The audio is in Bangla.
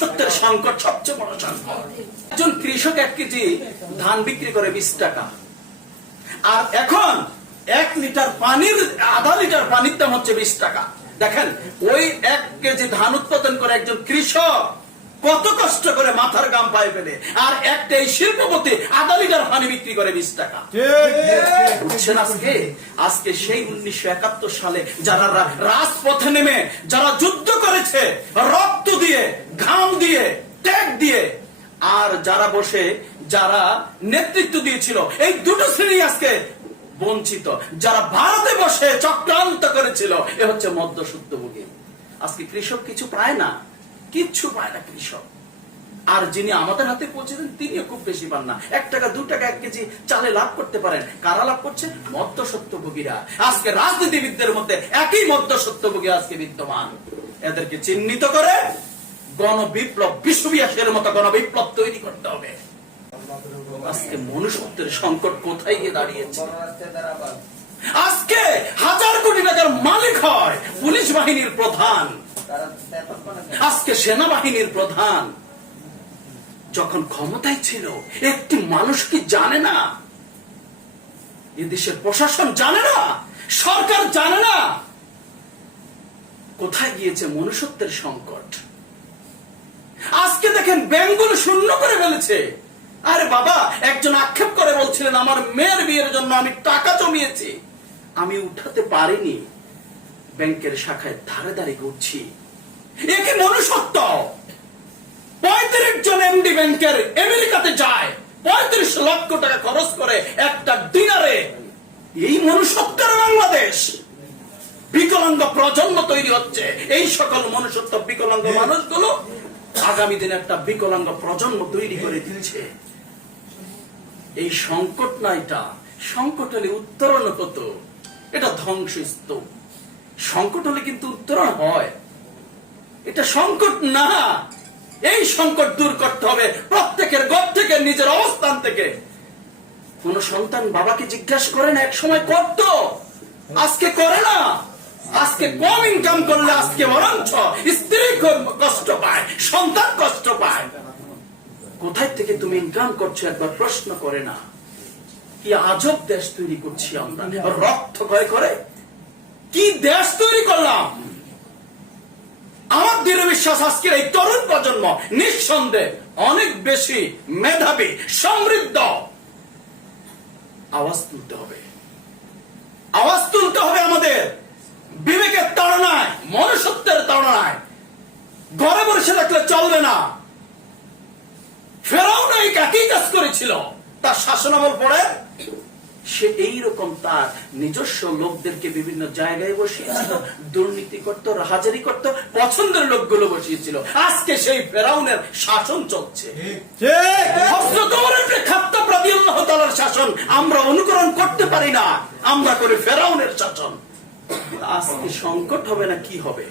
মনুষ্যত্বের সংকট সবচেয়ে বড় সংকট। একজন কৃষক এক কেজি ধান বিক্রি করে বিশ টাকা। আর এখন এক লিটার পানির আধা লিটার পানির দাম হচ্ছে বিশ টাকা। দেখেন ওই এক কেজি ধান উৎপাদন করে একজন কৃষক কত কষ্ট করে মাথার গাম পায়ে ফেলে। আর একটা এই শিল্পপতি আধা লিটার পানি বিক্রি করে বিশ টাকা। বুঝছেন আজকে? আজকে সেই উনিশশো একাত্তর সালে যারা রাজপথে নেমে যারা যুদ্ধ করেছে রক্ত দিয়ে ঘাম দিয়ে, ত্যাগ দিয়ে, আর যারা বসে, যারা নেতৃত্ব দিয়েছিল, এই দুটো শ্রেণি আজকে বঞ্চিত। যারা ভারতে বসে চক্রান্ত করেছিল, এ হচ্ছে মধ্যসূত্রভোগী আজকে কৃষক কিছু পায় না, কিচ্ছু পায় না কৃষক। আর যিনি আমাদের হাতে পৌঁছেছেন, তিনিও খুব বেশি পান না। এক টাকা, দু টাকা, এক কেজি চালে লাভ করতে পারেন। কারা লাভ করছে? মধ্য সত্যভোগীরা। আজকে রাজনীতিবিদদের মধ্যে একই মধ্য সত্যভোগী আজকে বিদ্যমান। এদেরকে চিহ্নিত করে গণবিপ্লব, বিশ্ববিয়াসের মতো গণবিপ্লব তৈরি করতে হবে। আজকে মনুষ্যত্বের সংকট কোথায় গিয়ে দাঁড়িয়েছে? আজকে হাজার কোটি টাকার মালিক হয় পুলিশ বাহিনীর প্রধান। আজকে সেনাবাহিনীর প্রধান। যখন ক্ষমতায় ছিল, একটি মানুষ কি জানে না? এদেশের প্রশাসন জানে না? সরকার জানে না? কোথায় গিয়েছে মনুষ্যত্বের সংকট? আজকে দেখেন ব্যাংকগুলো শূন্য করে ফেলেছে। আরে বাবা, একজন আক্ষেপ করে বলছিলেন, আমার মেয়ের বিয়ের জন্য আমি টাকা জমিয়েছি। আমি উঠাতে পারিনি। ব্যাংকের শাখায় ধারে ধারে ঘুরছি। এ কি মনুষ্যত্ব? পঁয়ত্রিশ জন এমডি ব্যাংকের আমেরিকাতে যায়, পঁয়ত্রিশ লক্ষ টাকা খরচ করে একটা ডিনারে। এই মনুষ্যত্বের বাংলাদেশ। বিকলাঙ্গ প্রজন্ম তৈরি হচ্ছে। এই সকল মনুষ্যত্ব বিকলাঙ্গ মানুষগুলো আগামী দিনে একটা বিকলাঙ্গ প্রজন্ম তৈরি করে দিচ্ছে এই সংকট না এটা? সংকট হলে উত্তরণ হতো এটা ধ্বংসস্তূপ। সংকট হলে কিন্তু উত্তরণ হয়। এটা সংকট না। এই সংকট দূর করতে হবে প্রত্যেকের গড় থেকে, নিজের অবস্থান থেকে। কোন সন্তান বাবাকে জিজ্ঞাসা করে না, এক সময় করত। আজকে করে না। আজকে কম ইনকাম করলে আজকে বরঞ্চ স্ত্রী কষ্ট পায়, সন্তান কষ্ট পায়। কোথায় থেকে তুমি ইনকাম করছ একবার প্রশ্ন করে না। কি আজব দেশ তৈরি করছি আমরা। রক্ত ক্ষয় করে। কি দেশ তৈরি করলাম। আমার দৃঢ় বিশ্বাস আজকের এই তরুণ প্রজন্ম নিঃসন্দেহে অনেক বেশি মেধাবী, সমৃদ্ধ। আওয়াজ তুলতে হবে আওয়াজ তুলতে হবে আমাদের বিবেকের তাড়নায় মনুষ্যত্বের তাড়নায় ঘরে বসে থাকলে চলবে না। ফেরাও না এই একই কাজ করেছিল। তার শাসনামল পড়ে সে এইরকম তার নিজস্ব লোকদেরকে বিভিন্ন জায়গায় বসিয়েছিল, দুর্নীতি করত হাজারি করত, পছন্দের লোকগুলো বসিয়েছিল। আজকে সেই ফেরাউনের শাসন চলছে। শাসন আমরা অনুকরণ করতে পারি না। আমরা করে ফেরাউনের শাসন। আজকে সংকট হবে না কি হবে?